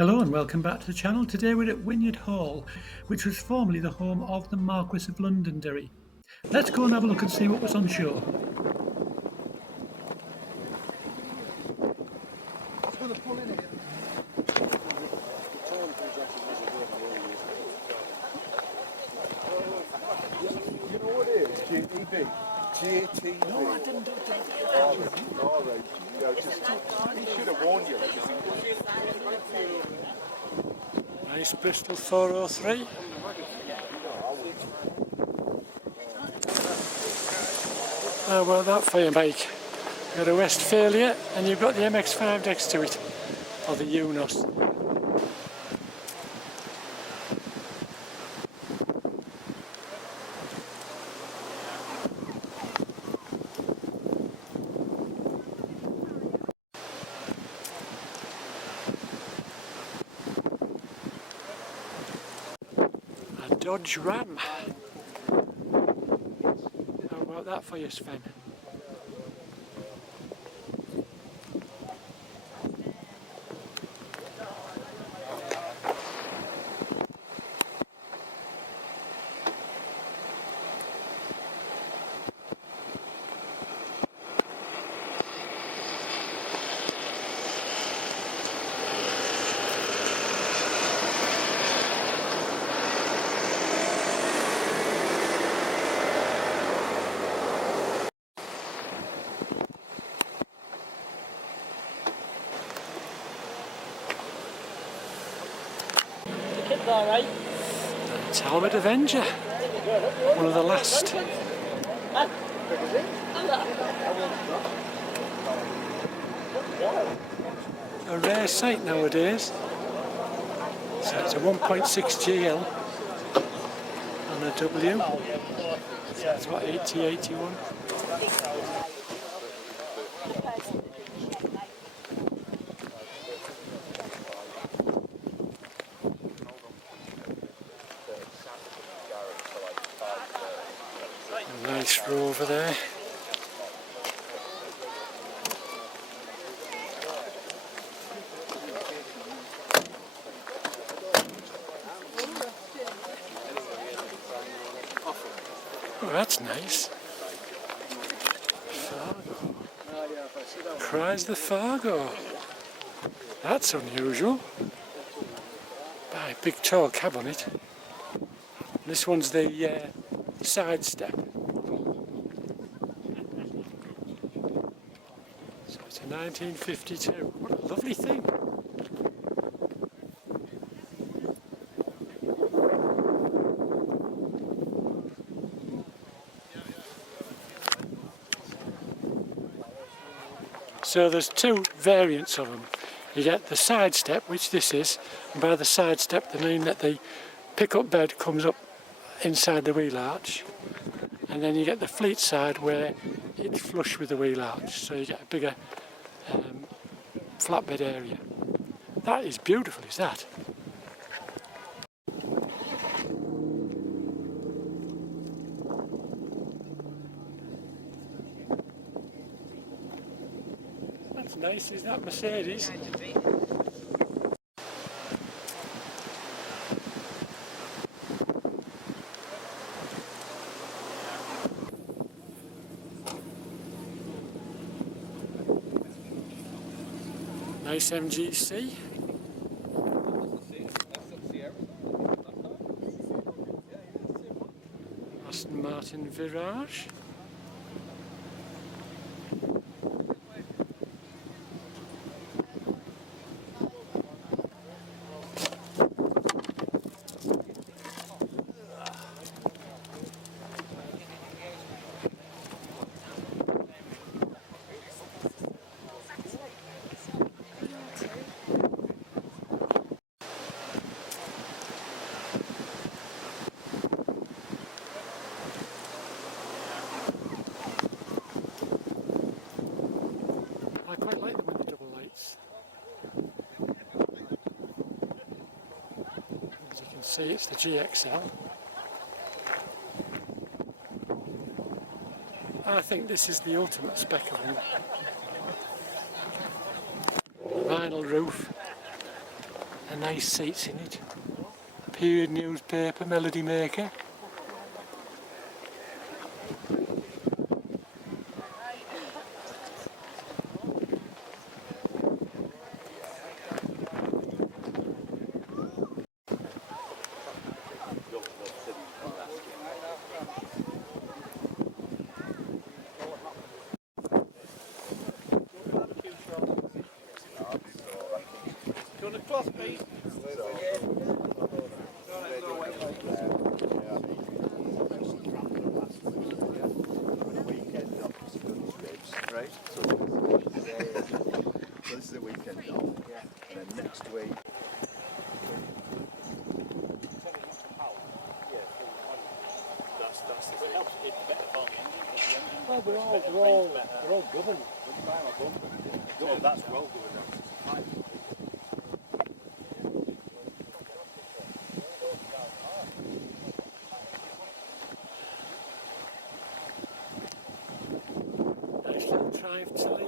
Hello and welcome back to the channel. Today we're at Wynyard Hall, which was formerly the home of the Marquis of Londonderry. Let's go and have a look and see what was on show. You know what it is? JTB. JTB. No, I didn't do that. All right. He should have warned you. Nice Bristol 403. How about that for your bike? You've got a Westphalia and you've got the MX-5 next to it, or the Unos. Dodge Ram. How about that for you, Sven? Alright. Talbot Avenger, one of the last. A rare sight nowadays. So it's a 1.6 GL on a W. So it's what, 80, 81? Nice Rover there. Oh, that's nice. Fargo. Prize the Fargo. That's unusual. By a big tall cab on it. This one's the side step. So it's a 1952. What a lovely thing. So there's two variants of them. You get the side step, which this is, and by the side step they mean that the pickup bed comes up inside the wheel arch, and then you get the fleet side where it's flush with the wheel arch, so you get a bigger flatbed area. That is beautiful, is that? That's nice, is that Mercedes? Nice MGC. Aston Martin Virage. I quite like them with the double lights. As you can see, it's the GXL. I think this is the ultimate spec of one. Vinyl roof, and nice seats in it. Period newspaper, melody maker. Right, so this is the weekend off, and then next week. Oh, they're all governed. Oh, that's well going. Nice little drive to